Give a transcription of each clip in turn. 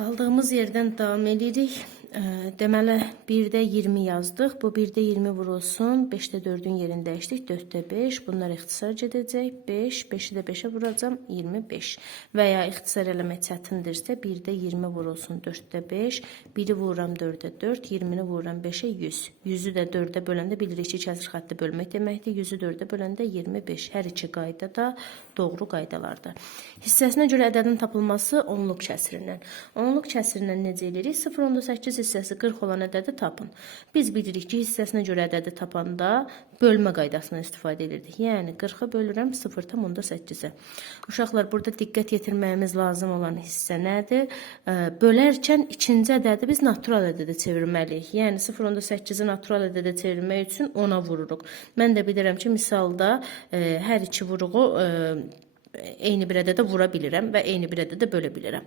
Qaldığımız yerdən davam edirik. Ə, Deməli, 1-də 20 yazdıq. Bu 1-də 20 vurulsun. 5-də 4-ün yerini dəyişdik. 4-də 5. Bunlar ixtisar gedəcək. 5, 5-i də 5-ə vuracam. 25. Və ya ixtisar eləmək çətindirsə, 1-də 20 vurulsun. 4-də 5. 1-i vururam 4-də 4. 20-ni vururam 5-ə 100. 100-ü də 4-də böləndə bilirik ki, kəsr xətti bölmək deməkdir. 100-ü 4-də böləndə 25. Hər iki qayda da doğru qaydalardır. Hissəsinə görə ədədin tapılması onluq kəsrindən. Onluq kəsrindən necə edirik? 0.8 hissəsi 40 olan ədədi tapın. Biz bilirik ki, hissəsinə görə ədədi tapanda bölmə qaydasından istifadə edirdik. Yəni 40-ı bölürəm 0.8-ə. Uşaqlar, burada diqqət yetirməyimiz lazım olan hissə nədir? Bölərkən ikinci ədədi biz natural ədədə çevirməliyik. Yəni 0.8-i natural ədədə çevirmək üçün ona vururuq. Mən də bilirəm ki, misalda hər iki vuruğu eyni bir ədədə vura bilirəm və eyni bir ədədə bölə bilirəm.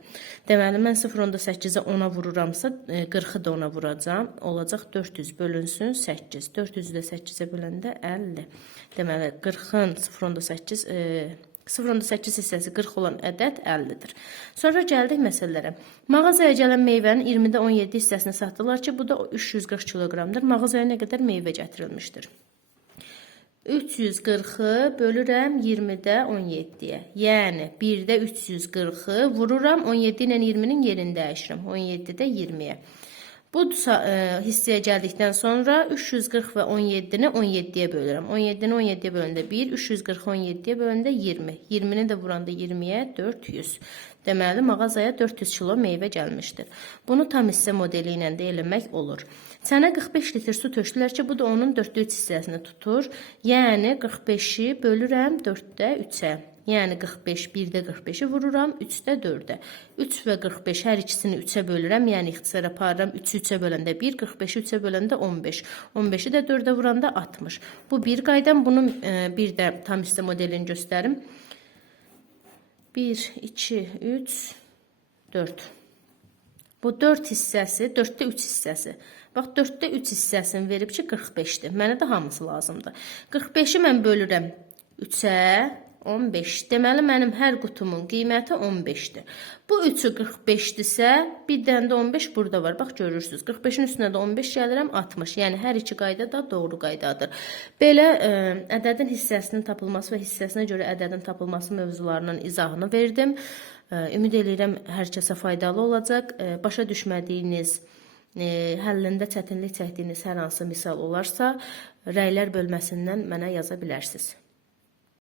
Deməli mən 0.8-i 10-a vururamsa, e, 40-ı da 10-a vuracam. Olacaq 400 bölünsün 8. 400-ü də 8-ə böləndə 50. Deməli 40-ın 0.8 e, 0.8 hissəsi 40 olan ədəd 50-dir. Sonra gəldik məsələlərə. Mağazaya gələn meyvənin 20-də 17 hissəsini satdılar ki, bu da 340 kiloqramdır. Mağazaya nə qədər meyvə gətirilmişdir? 340-ı bölürəm 20-də 17-yə. Yəni 1-də 340-ı vururam 17 ilə 20-nin yerini dəyişirəm. 17-də 20-yə. Bu e, hissəyə gəldikdən sonra 340 və 17-ni 17-yə bölürəm. 17-ni 17-yə böləndə 1, 340 17-yə böləndə 20. 20-ni də vuranda 20-yə 400. Deməli, mağazaya 400 kilo meyvə gəlmişdir. Bunu tam hissə modeli ilə eləmək olur. Sənə 45 litr su tökdülər ki, bu da onun 4-də 3 hissəsini tutur. Yəni 45-i bölürəm 4-də 3-ə. Yəni 45, 1-də 45-i vururam, 3-də 4-ə. 3 və 45 hər ikisini 3-ə bölürəm, yəni ixtisar aparıram. 3-ü 3-ə böləndə 1, 45-i 3-ə böləndə 15. 15-i də 4-ə vuranda 60. Bu bir qaydam. Bunun e, bir də tam hissə modelini göstərim. 1, 2, 3, 4. Bu 4 hissəsi, 4-də 3 hissəsi. Bax 4-də 3 hissəsini verib ki 45-dir. Mənə də hamısı lazımdır. 45-i mən bölürəm 3-ə 15. Deməli mənim hər qutumun qiyməti 15-dir. Bu 3-ü 45-dirsə, bir dənə də 15 burada var. Bax görürsüz. 45-in üstünə də 15 gəlirəm 60. Yəni hər iki qayda da doğru qaydadır. Belə ə, ədədin hissəsinin tapılması və hissəsinə görə ədədin tapılması mövzularının izahını verdim. Ə, ümid edirəm hər kəsə faydalı olacaq. Ə, başa düşmədiyiniz e, həllində çətinlik çəkdiyiniz hər hansı misal olarsa, rəylər bölməsindən mənə yaza bilərsiniz.